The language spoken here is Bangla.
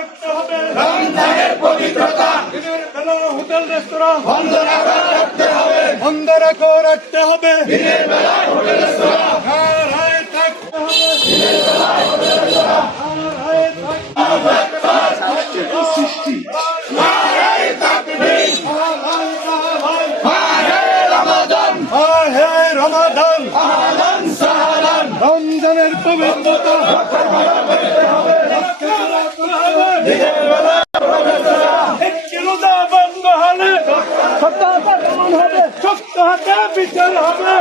করতে হবে, রমজানের পবিত্রতা দিনের বেলা হোটেল রেস্তোরাঁ বন্ধ রাখতে হবে, বন্ধ রাখতে হবে, দিনের বেলায় হোটেল রেস্তোরাঁ নারায় থাকতে হবে, দিনের বেলায় হোটেল রেস্তোরাঁ নারায় থাকতে হবে। সৃষ্টি নারায়ে তাকবীর, মাহে রমাদান, হে রমাদান, আহলান সাহলান, রমজানের পবিত্রতা একটি রোজা বন্ধ হলে সপ্তাহ হবে, সপ্তাহতে বিচার হবে।